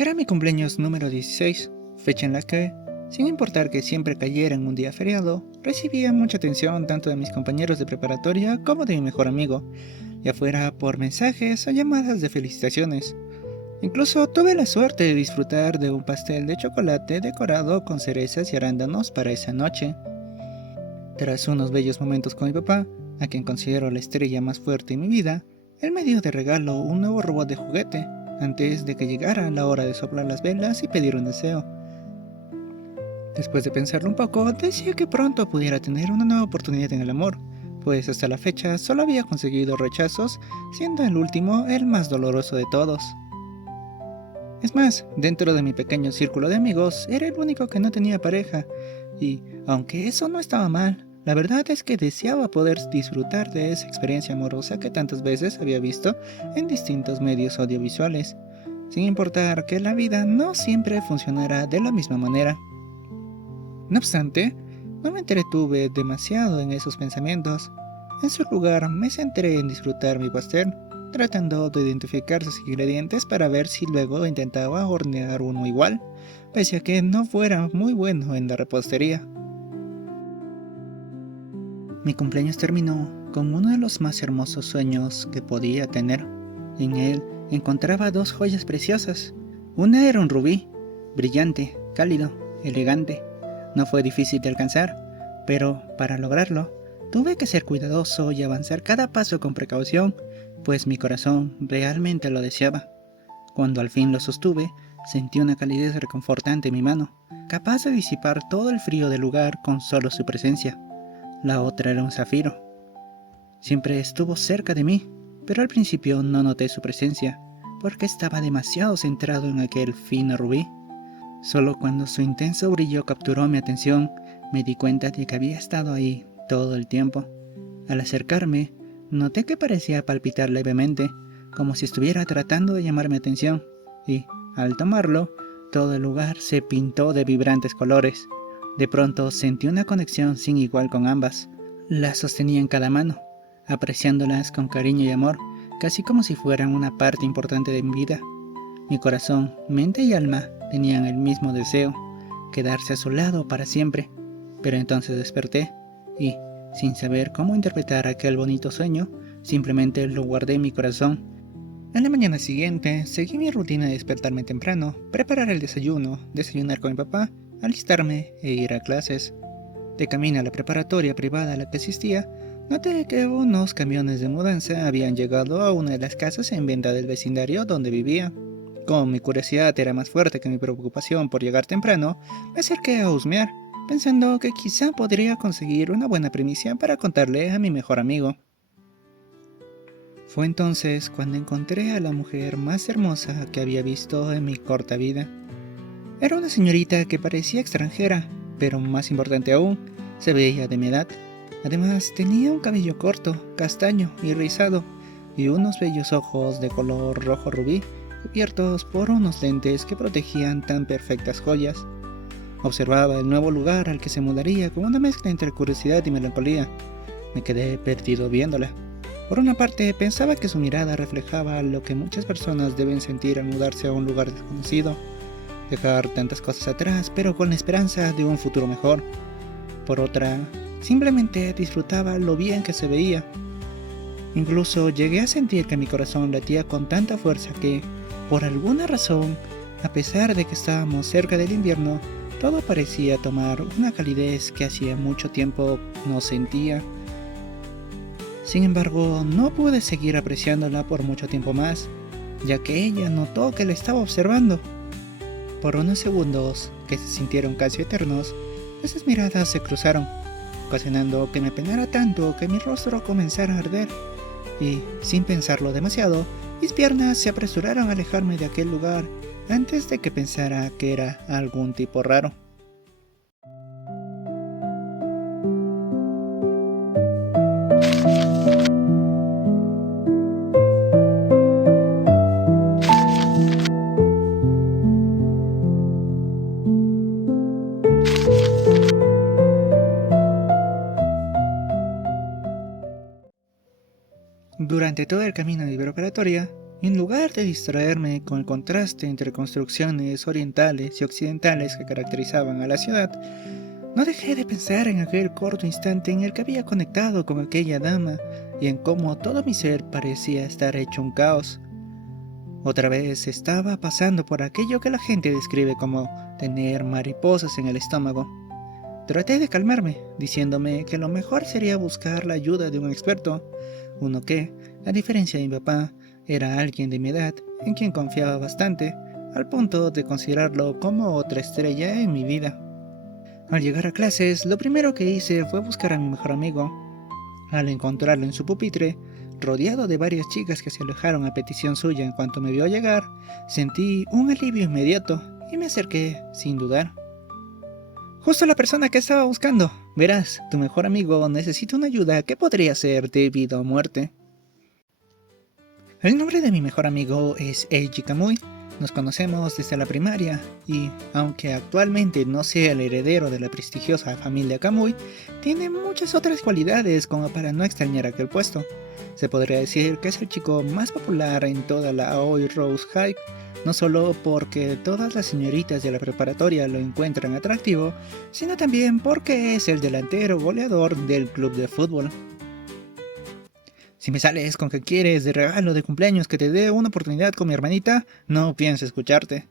Era mi cumpleaños número 16, fecha en la que, sin importar que siempre cayera en un día feriado, recibía mucha atención tanto de mis compañeros de preparatoria como de mi mejor amigo, ya fuera por mensajes o llamadas de felicitaciones. Incluso tuve la suerte de disfrutar de un pastel de chocolate decorado con cerezas y arándanos para esa noche. Tras unos bellos momentos con mi papá, a quien considero la estrella más fuerte en mi vida, él me dio de regalo un nuevo robot de juguete, antes de que llegara la hora de soplar las velas y pedir un deseo. Después de pensarlo un poco, decía que pronto pudiera tener una nueva oportunidad en el amor, pues hasta la fecha solo había conseguido rechazos, siendo el último el más doloroso de todos. Es más, dentro de mi pequeño círculo de amigos, era el único que no tenía pareja, y, aunque eso no estaba mal, la verdad es que deseaba poder disfrutar de esa experiencia amorosa que tantas veces había visto en distintos medios audiovisuales, sin importar que la vida no siempre funcionara de la misma manera. No obstante, no me entretuve demasiado en esos pensamientos. En su lugar, me centré en disfrutar mi pastel, tratando de identificar sus ingredientes para ver si luego intentaba hornear uno igual, pese a que no fuera muy bueno en la repostería. Mi cumpleaños terminó con uno de los más hermosos sueños que podía tener. En él encontraba dos joyas preciosas. Una era un rubí, brillante, cálido, elegante. No fue difícil de alcanzar, pero para lograrlo, tuve que ser cuidadoso y avanzar cada paso con precaución, pues mi corazón realmente lo deseaba. Cuando al fin lo sostuve, sentí una calidez reconfortante en mi mano, capaz de disipar todo el frío del lugar con solo su presencia. La otra era un zafiro. Siempre estuvo cerca de mí, pero al principio no noté su presencia, porque estaba demasiado centrado en aquel fino rubí. Solo cuando su intenso brillo capturó mi atención, me di cuenta de que había estado ahí todo el tiempo. Al acercarme, noté que parecía palpitar levemente, como si estuviera tratando de llamar mi atención, y, al tomarlo, todo el lugar se pintó de vibrantes colores. De pronto sentí una conexión sin igual con ambas. Las sostenía en cada mano, apreciándolas con cariño y amor, casi como si fueran una parte importante de mi vida. Mi corazón, mente y alma tenían el mismo deseo, quedarse a su lado para siempre. Pero entonces desperté y, sin saber cómo interpretar aquel bonito sueño, simplemente lo guardé en mi corazón. A la mañana siguiente, seguí mi rutina de despertarme temprano, preparar el desayuno, desayunar con mi papá, alistarme e ir a clases. De camino a la preparatoria privada a la que asistía, noté que unos camiones de mudanza habían llegado a una de las casas en venta del vecindario donde vivía. Como mi curiosidad era más fuerte que mi preocupación por llegar temprano, me acerqué a husmear, pensando que quizá podría conseguir una buena primicia para contarle a mi mejor amigo. Fue entonces cuando encontré a la mujer más hermosa que había visto en mi corta vida. Era una señorita que parecía extranjera, pero más importante aún, se veía de mi edad. Además, tenía un cabello corto, castaño y rizado, y unos bellos ojos de color rojo rubí, cubiertos por unos lentes que protegían tan perfectas joyas. Observaba el nuevo lugar al que se mudaría con una mezcla entre curiosidad y melancolía. Me quedé perdido viéndola. Por una parte, pensaba que su mirada reflejaba lo que muchas personas deben sentir al mudarse a un lugar desconocido. Dejar tantas cosas atrás, pero con la esperanza de un futuro mejor. Por otra, simplemente disfrutaba lo bien que se veía. Incluso llegué a sentir que mi corazón latía con tanta fuerza que, por alguna razón, a pesar de que estábamos cerca del invierno, todo parecía tomar una calidez que hacía mucho tiempo no sentía. Sin embargo, no pude seguir apreciándola por mucho tiempo más, ya que ella notó que la estaba observando. Por unos segundos, que se sintieron casi eternos, esas miradas se cruzaron, ocasionando que me penara tanto que mi rostro comenzara a arder, y, sin pensarlo demasiado, mis piernas se apresuraron a alejarme de aquel lugar antes de que pensara que era algún tipo raro. Durante todo el camino de mi preparatoria, En lugar de distraerme con el contraste entre construcciones orientales y occidentales que caracterizaban a la ciudad, no dejé de pensar en aquel corto instante en el que había conectado con aquella dama y en cómo todo mi ser parecía estar hecho un caos. Otra vez estaba pasando por aquello que la gente describe como tener mariposas en el estómago. Traté de calmarme, diciéndome que lo mejor sería buscar la ayuda de un experto, uno que, a diferencia de mi papá, era alguien de mi edad en quien confiaba bastante, al punto de considerarlo como otra estrella en mi vida. Al llegar a clases, lo primero que hice fue buscar a mi mejor amigo. Al encontrarlo en su pupitre, rodeado de varias chicas que se alejaron a petición suya en cuanto me vio llegar, sentí un alivio inmediato y me acerqué sin dudar. Justo la persona que estaba buscando. Verás, tu mejor amigo necesita una ayuda que podría ser de vida o muerte. El nombre de mi mejor amigo es Eiji Kamui. Nos conocemos desde la primaria y, aunque actualmente no sea el heredero de la prestigiosa familia Kamui, tiene muchas otras cualidades como para no extrañar aquel puesto. Se podría decir que es el chico más popular en toda la Aoi Rose High, no solo porque todas las señoritas de la preparatoria lo encuentran atractivo, sino también porque es el delantero goleador del club de fútbol. Si me sales con que quieres de regalo de cumpleaños que te dé una oportunidad con mi hermanita, no pienso escucharte.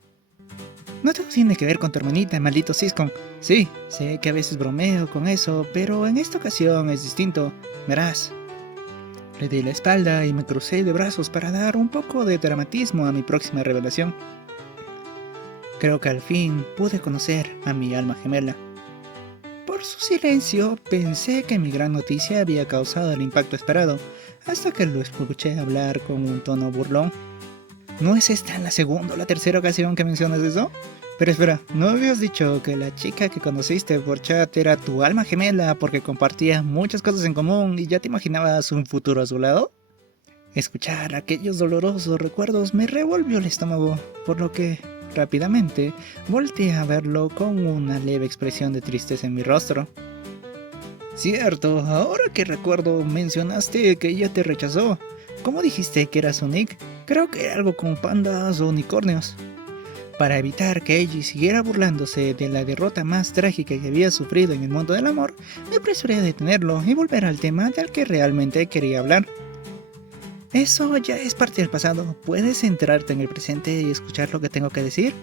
No todo tiene que ver con tu hermanita, maldito Siscon. Sí, sé que a veces bromeo con eso, pero en esta ocasión es distinto. Verás. Le di la espalda y me crucé de brazos para dar un poco de dramatismo a mi próxima revelación. Creo que al fin pude conocer a mi alma gemela. Por su silencio, pensé que mi gran noticia había causado el impacto esperado, hasta que lo escuché hablar con un tono burlón. ¿No es esta la segunda o la tercera ocasión que mencionas eso? Pero espera, ¿no habías dicho que la chica que conociste por chat era tu alma gemela porque compartía muchas cosas en común y ya te imaginabas un futuro a su lado? Escuchar aquellos dolorosos recuerdos me revolvió el estómago, por lo que, rápidamente, volteé a verlo con una leve expresión de tristeza en mi rostro. Cierto, ahora que recuerdo, mencionaste que ella te rechazó. ¿Cómo dijiste que era su nick? Creo que era algo con pandas o unicornios. Para evitar que Eiji siguiera burlándose de la derrota más trágica que había sufrido en el mundo del amor, me apresuré a detenerlo y volver al tema del que realmente quería hablar. Eso ya es parte del pasado. ¿Puedes centrarte en el presente y escuchar lo que tengo que decir?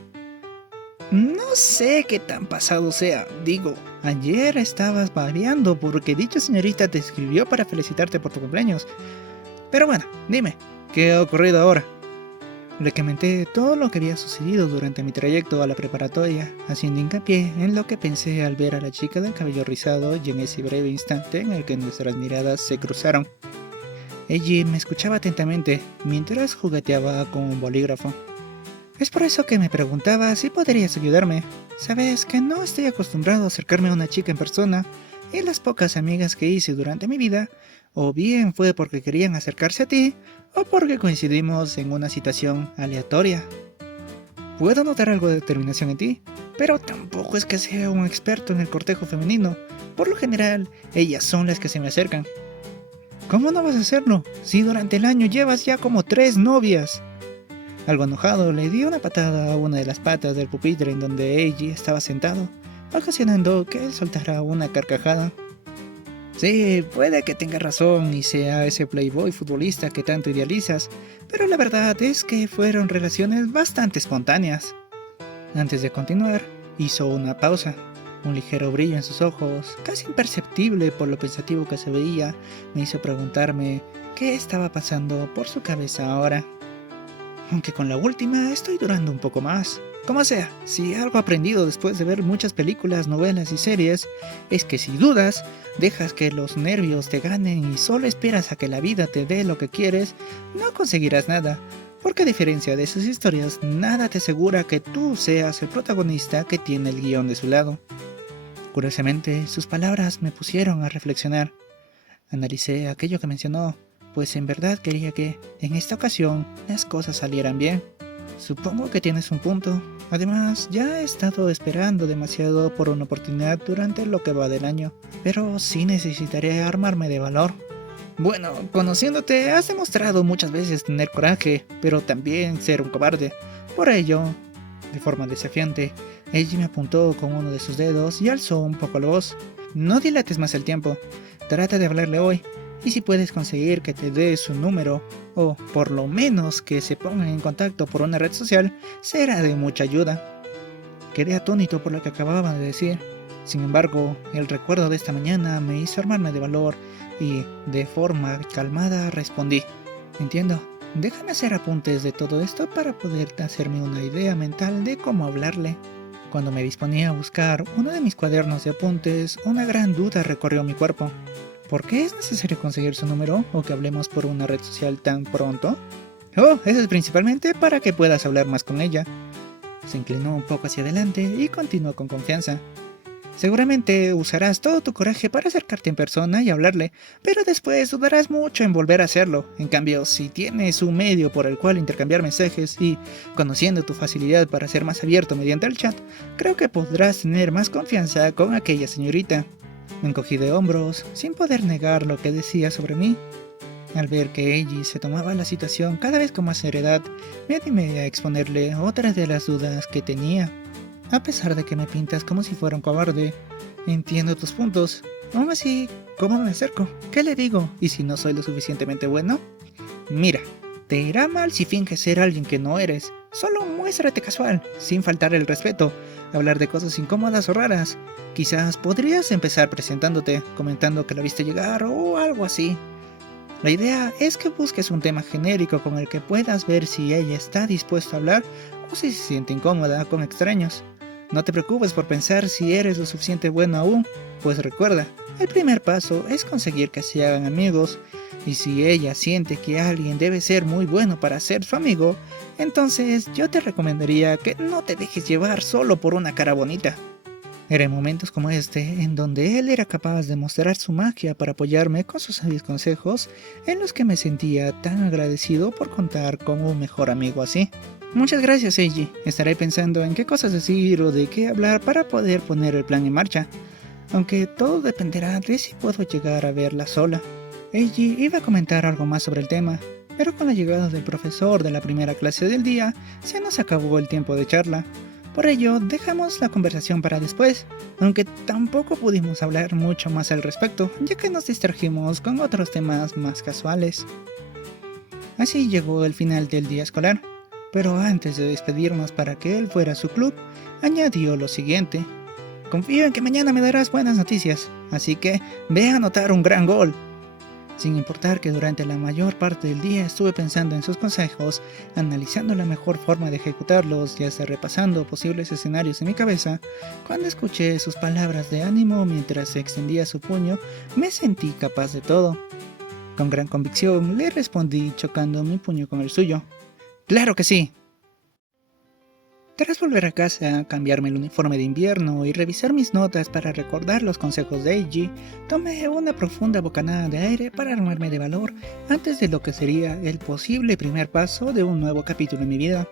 No sé qué tan pasado sea. Digo, ayer estabas babeando porque dicha señorita te escribió para felicitarte por tu cumpleaños. Pero bueno, dime, ¿qué ha ocurrido ahora? Le comenté todo lo que había sucedido durante mi trayecto a la preparatoria, haciendo hincapié en lo que pensé al ver a la chica del cabello rizado y en ese breve instante en el que nuestras miradas se cruzaron. Eiji me escuchaba atentamente mientras jugueteaba con un bolígrafo. Es por eso que me preguntaba si podrías ayudarme. Sabes que no estoy acostumbrado a acercarme a una chica en persona, y las pocas amigas que hice durante mi vida, o bien fue porque querían acercarse a ti, o porque coincidimos en una situación aleatoria. Puedo notar algo de determinación en ti, pero tampoco es que sea un experto en el cortejo femenino. Por lo general, ellas son las que se me acercan. ¿Cómo no vas a hacerlo? Si durante el año llevas ya como 3 novias. Algo enojado, le di una patada a una de las patas del pupitre en donde Eiji estaba sentado, ocasionando que él soltara una carcajada. Sí, puede que tengas razón y sea ese playboy futbolista que tanto idealizas, pero la verdad es que fueron relaciones bastante espontáneas. Antes de continuar, hizo una pausa. Un ligero brillo en sus ojos, casi imperceptible por lo pensativo que se veía, me hizo preguntarme qué estaba pasando por su cabeza ahora. Aunque con la última estoy durando un poco más. Como sea, si algo aprendido después de ver muchas películas, novelas y series, es que si dudas, dejas que los nervios te ganen y solo esperas a que la vida te dé lo que quieres, no conseguirás nada. Porque a diferencia de esas historias, nada te asegura que tú seas el protagonista que tiene el guión de su lado. Curiosamente, sus palabras me pusieron a reflexionar. Analicé aquello que mencionó, pues en verdad quería que, en esta ocasión, las cosas salieran bien. Supongo que tienes un punto. Además, ya he estado esperando demasiado por una oportunidad durante lo que va del año, pero sí necesitaré armarme de valor. Bueno, conociéndote, has demostrado muchas veces tener coraje, pero también ser un cobarde. Por ello, de forma desafiante, Eiji me apuntó con uno de sus dedos y alzó un poco la voz. No dilates más el tiempo. Trata de hablarle hoy. Y si puedes conseguir que te dé su número, o por lo menos que se pongan en contacto por una red social, será de mucha ayuda. Quedé atónito por lo que acababa de decir. Sin embargo, el recuerdo de esta mañana me hizo armarme de valor y, de forma calmada, respondí. Entiendo. Déjame hacer apuntes de todo esto para poder hacerme una idea mental de cómo hablarle. Cuando me disponía a buscar uno de mis cuadernos de apuntes, una gran duda recorrió mi cuerpo. ¿Por qué es necesario conseguir su número o que hablemos por una red social tan pronto? Oh, eso es principalmente para que puedas hablar más con ella. Se inclinó un poco hacia adelante y continuó con confianza. Seguramente usarás todo tu coraje para acercarte en persona y hablarle, pero después dudarás mucho en volver a hacerlo. En cambio, si tienes un medio por el cual intercambiar mensajes y, conociendo tu facilidad para ser más abierto mediante el chat, creo que podrás tener más confianza con aquella señorita. Me encogí de hombros, sin poder negar lo que decía sobre mí. Al ver que Eiji se tomaba la situación cada vez con más seriedad, me animé a exponerle otras de las dudas que tenía. A pesar de que me pintas como si fuera un cobarde, entiendo tus puntos. Aún así, ¿cómo me acerco? ¿Qué le digo? ¿Y si no soy lo suficientemente bueno? Mira, te irá mal si finges ser alguien que no eres. Solo muéstrate casual, sin faltar el respeto. Hablar de cosas incómodas o raras. Quizás podrías empezar presentándote, comentando que la viste llegar o algo así. La idea es que busques un tema genérico con el que puedas ver si ella está dispuesta a hablar o si se siente incómoda con extraños. No te preocupes por pensar si eres lo suficiente bueno aún, pues recuerda, el primer paso es conseguir que se hagan amigos, y si ella siente que alguien debe ser muy bueno para ser su amigo, entonces yo te recomendaría que no te dejes llevar solo por una cara bonita. Era en momentos como este en donde él era capaz de mostrar su magia para apoyarme con sus sabios consejos, en los que me sentía tan agradecido por contar con un mejor amigo así. Muchas gracias, Eiji. Estaré pensando en qué cosas decir o de qué hablar para poder poner el plan en marcha, aunque todo dependerá de si puedo llegar a verla sola. Eiji iba a comentar algo más sobre el tema, pero con la llegada del profesor de la primera clase del día, se nos acabó el tiempo de charla. Por ello, dejamos la conversación para después, aunque tampoco pudimos hablar mucho más al respecto, ya que nos distrajimos con otros temas más casuales. Así llegó el final del día escolar, pero antes de despedirnos para que él fuera a su club, añadió lo siguiente. Confío en que mañana me darás buenas noticias, así que ve a anotar un gran gol. Sin importar que durante la mayor parte del día estuve pensando en sus consejos, analizando la mejor forma de ejecutarlos y hasta repasando posibles escenarios en mi cabeza, cuando escuché sus palabras de ánimo mientras extendía su puño, me sentí capaz de todo. Con gran convicción le respondí chocando mi puño con el suyo. ¡Claro que sí! Tras volver a casa, cambiarme el uniforme de invierno y revisar mis notas para recordar los consejos de Eiji, tomé una profunda bocanada de aire para armarme de valor antes de lo que sería el posible primer paso de un nuevo capítulo en mi vida.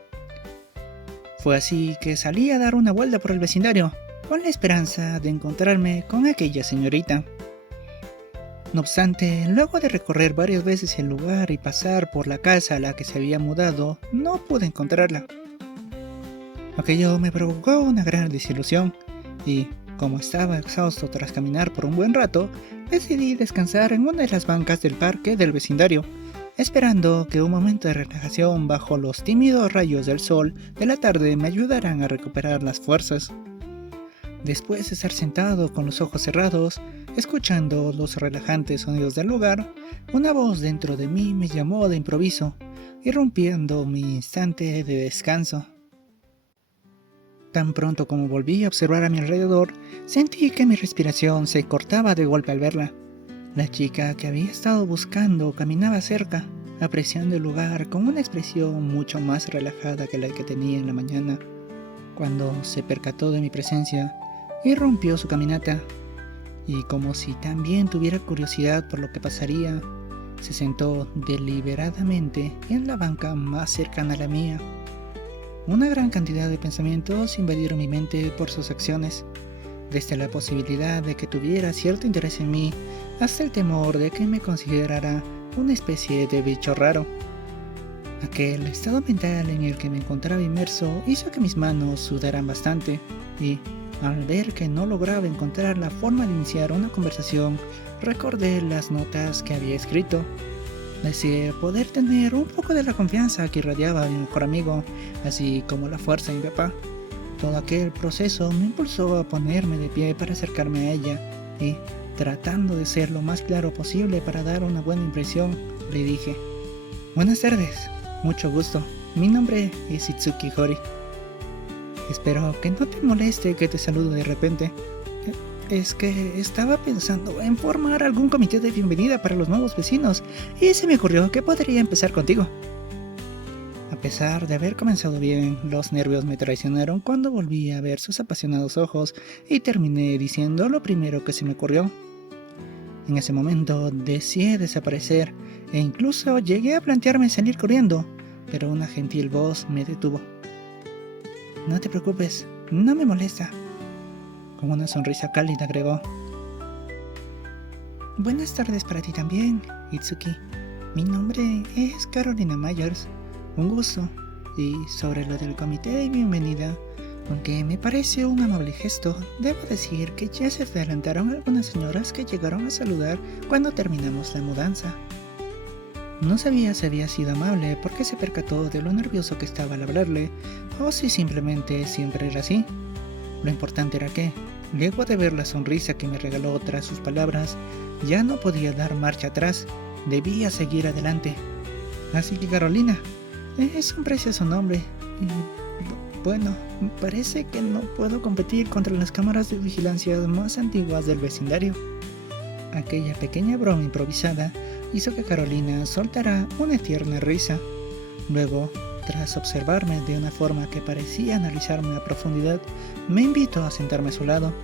Fue así que salí a dar una vuelta por el vecindario, con la esperanza de encontrarme con aquella señorita. No obstante, luego de recorrer varias veces el lugar y pasar por la casa a la que se había mudado, no pude encontrarla. Aquello me provocó una gran desilusión y, como estaba exhausto tras caminar por un buen rato, decidí descansar en una de las bancas del parque del vecindario, esperando que un momento de relajación bajo los tímidos rayos del sol de la tarde me ayudaran a recuperar las fuerzas. Después de estar sentado con los ojos cerrados, escuchando los relajantes sonidos del lugar, una voz dentro de mí me llamó de improviso, irrumpiendo mi instante de descanso. Tan pronto como volví a observar a mi alrededor, sentí que mi respiración se cortaba de golpe al verla. La chica que había estado buscando caminaba cerca, apreciando el lugar con una expresión mucho más relajada que la que tenía en la mañana. Cuando se percató de mi presencia, irrumpió su caminata, y como si también tuviera curiosidad por lo que pasaría, se sentó deliberadamente en la banca más cercana a la mía. Una gran cantidad de pensamientos invadieron mi mente por sus acciones. desde la posibilidad de que tuviera cierto interés en mí, hasta el temor de que me considerara una especie de bicho raro. Aquel estado mental en el que me encontraba inmerso hizo que mis manos sudaran bastante, y al ver que no lograba encontrar la forma de iniciar una conversación, recordé las notas que había escrito. Deseé poder tener un poco de la confianza que irradiaba mi mejor amigo, así como la fuerza de mi papá. Todo aquel proceso me impulsó a ponerme de pie para acercarme a ella, y, tratando de ser lo más claro posible para dar una buena impresión, le dije: «Buenas tardes, mucho gusto, mi nombre es Itsuki Hori. Espero que no te moleste que te saludo de repente. Es que estaba pensando en formar algún comité de bienvenida para los nuevos vecinos y se me ocurrió que podría empezar contigo». A pesar de haber comenzado bien, los nervios me traicionaron cuando volví a ver sus apasionados ojos y terminé diciendo lo primero que se me ocurrió. En ese momento deseé desaparecer e incluso llegué a plantearme salir corriendo, pero una gentil voz me detuvo. «No te preocupes, no me molesta», con una sonrisa cálida agregó. «Buenas tardes para ti también, Itsuki. Mi nombre es Carolina Myers. Un gusto. Y sobre lo del comité de bienvenida, aunque me parece un amable gesto, debo decir que ya se adelantaron algunas señoras que llegaron a saludar cuando terminamos la mudanza». No sabía si había sido amable porque se percató de lo nervioso que estaba al hablarle, o si simplemente siempre era así. Lo importante era que, luego de ver la sonrisa que me regaló tras sus palabras, ya no podía dar marcha atrás, debía seguir adelante. Así que Carolina, es un precioso nombre, y bueno, parece que no puedo competir contra las cámaras de vigilancia más antiguas del vecindario. Aquella pequeña broma improvisada hizo que Carolina soltara una tierna risa. Luego, tras observarme de una forma que parecía analizarme a profundidad, me invitó a sentarme a su lado.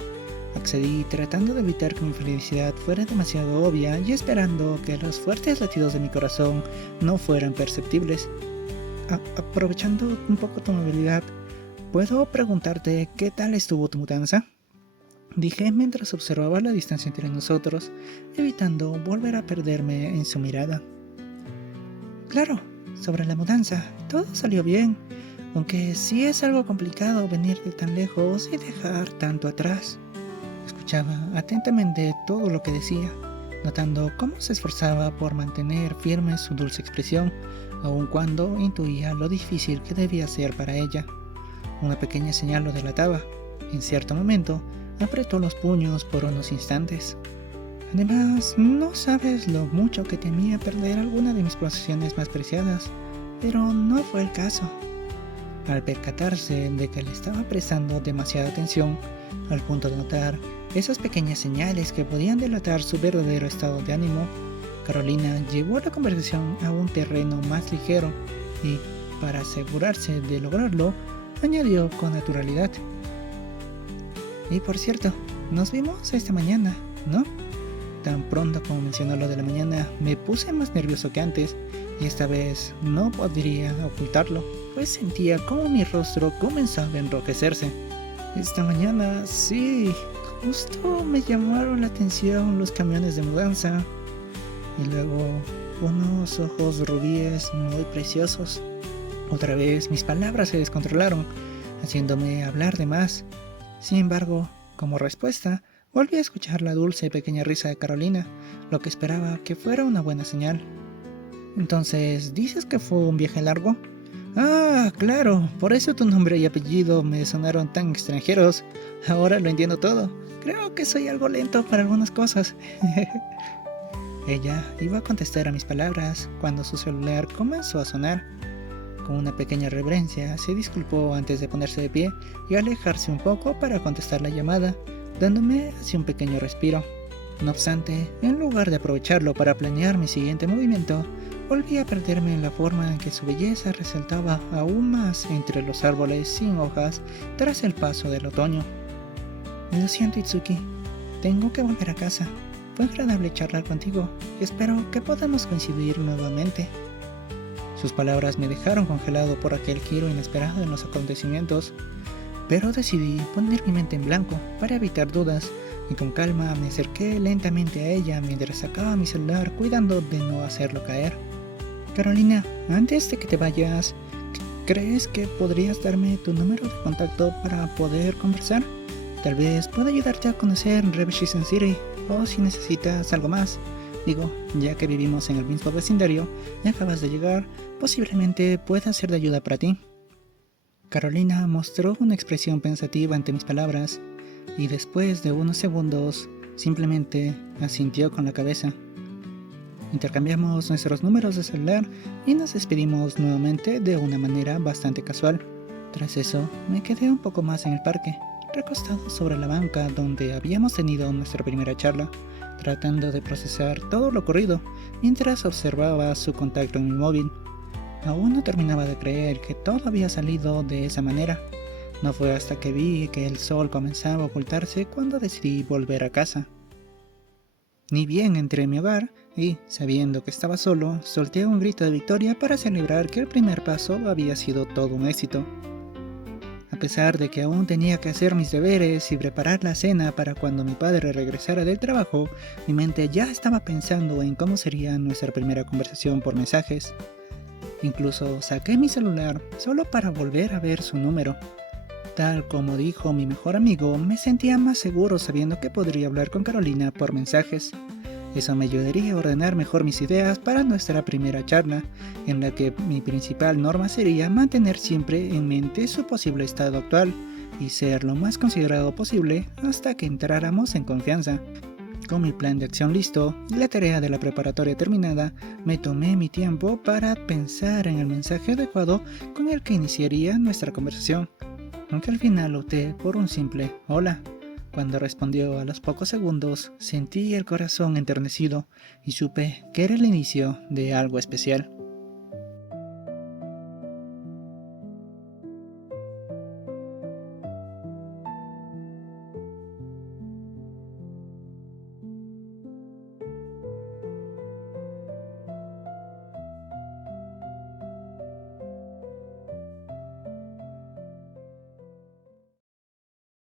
Accedí tratando de evitar que mi felicidad fuera demasiado obvia y esperando que los fuertes latidos de mi corazón no fueran perceptibles. Aprovechando un poco tu amabilidad, ¿puedo preguntarte qué tal estuvo tu mudanza?, dije mientras observaba la distancia entre nosotros, evitando volver a perderme en su mirada. Claro, sobre la mudanza, todo salió bien, aunque sí es algo complicado venir de tan lejos y dejar tanto atrás. Escuchaba atentamente todo lo que decía, notando cómo se esforzaba por mantener firme su dulce expresión, aun cuando intuía lo difícil que debía ser para ella. Una pequeña señal lo delataba. En cierto momento, apretó los puños por unos instantes. Además, no sabes lo mucho que temía perder alguna de mis posesiones más preciadas, pero no fue el caso. Al percatarse de que le estaba prestando demasiada atención, al punto de notar esas pequeñas señales que podían delatar su verdadero estado de ánimo, Carolina llevó la conversación a un terreno más ligero y, para asegurarse de lograrlo, añadió con naturalidad: «Y por cierto, nos vimos esta mañana, ¿no?». Tan pronto como mencionó lo de la mañana, me puse más nervioso que antes, y esta vez no podría ocultarlo, pues sentía como mi rostro comenzaba a enrojecerse. «Esta mañana, sí, justo me llamaron la atención los camiones de mudanza, y luego unos ojos rubíes muy preciosos». Otra vez mis palabras se descontrolaron, haciéndome hablar de más. Sin embargo, como respuesta, volví a escuchar la dulce y pequeña risa de Carolina, lo que esperaba que fuera una buena señal. «Entonces, ¿dices que fue un viaje largo?». «Ah, claro, por eso tu nombre y apellido me sonaron tan extranjeros. Ahora lo entiendo todo. Creo que soy algo lento para algunas cosas». Ella iba a contestar a mis palabras cuando su celular comenzó a sonar. Con una pequeña reverencia, se disculpó antes de ponerse de pie y alejarse un poco para contestar la llamada, dándome así un pequeño respiro. No obstante, en lugar de aprovecharlo para planear mi siguiente movimiento, volví a perderme en la forma en que su belleza resaltaba aún más entre los árboles sin hojas tras el paso del otoño. «Lo siento, Itsuki, tengo que volver a casa. Fue agradable charlar contigo y espero que podamos coincidir nuevamente». Sus palabras me dejaron congelado por aquel giro inesperado en los acontecimientos. pero decidí poner mi mente en blanco para evitar dudas y con calma me acerqué lentamente a ella mientras sacaba mi celular cuidando de no hacerlo caer. Carolina, antes de que te vayas, ¿crees que podrías darme tu número de contacto para poder conversar? Tal vez pueda ayudarte a conocer Revolution City o si necesitas algo más. Digo, ya que vivimos en el mismo vecindario y acabas de llegar, posiblemente pueda ser de ayuda para ti. Carolina mostró una expresión pensativa ante mis palabras y después de unos segundos simplemente asintió con la cabeza. Intercambiamos nuestros números de celular y nos despedimos nuevamente de una manera bastante casual. Tras eso, me quedé un poco más en el parque, recostado sobre la banca donde habíamos tenido nuestra primera charla, tratando de procesar todo lo ocurrido mientras observaba su contacto en mi móvil. Aún no terminaba de creer que todo había salido de esa manera. No fue hasta que vi que el sol comenzaba a ocultarse cuando decidí volver a casa. Ni bien entré en mi hogar y, sabiendo que estaba solo, solté un grito de victoria para celebrar que el primer paso había sido todo un éxito. A pesar de que aún tenía que hacer mis deberes y preparar la cena para cuando mi padre regresara del trabajo, mi mente ya estaba pensando en cómo sería nuestra primera conversación por mensajes. Incluso saqué mi celular solo para volver a ver su número. Tal como dijo mi mejor amigo, me sentía más seguro sabiendo que podría hablar con Carolina por mensajes. Eso me ayudaría a ordenar mejor mis ideas para nuestra primera charla, en la que mi principal norma sería mantener siempre en mente su posible estado actual y ser lo más considerado posible hasta que entráramos en confianza. Con mi plan de acción listo y la tarea de la preparatoria terminada, me tomé mi tiempo para pensar en el mensaje adecuado con el que iniciaría nuestra conversación, aunque al final opté por un simple hola. Cuando respondió a los pocos segundos, sentí el corazón enternecido y supe que era el inicio de algo especial.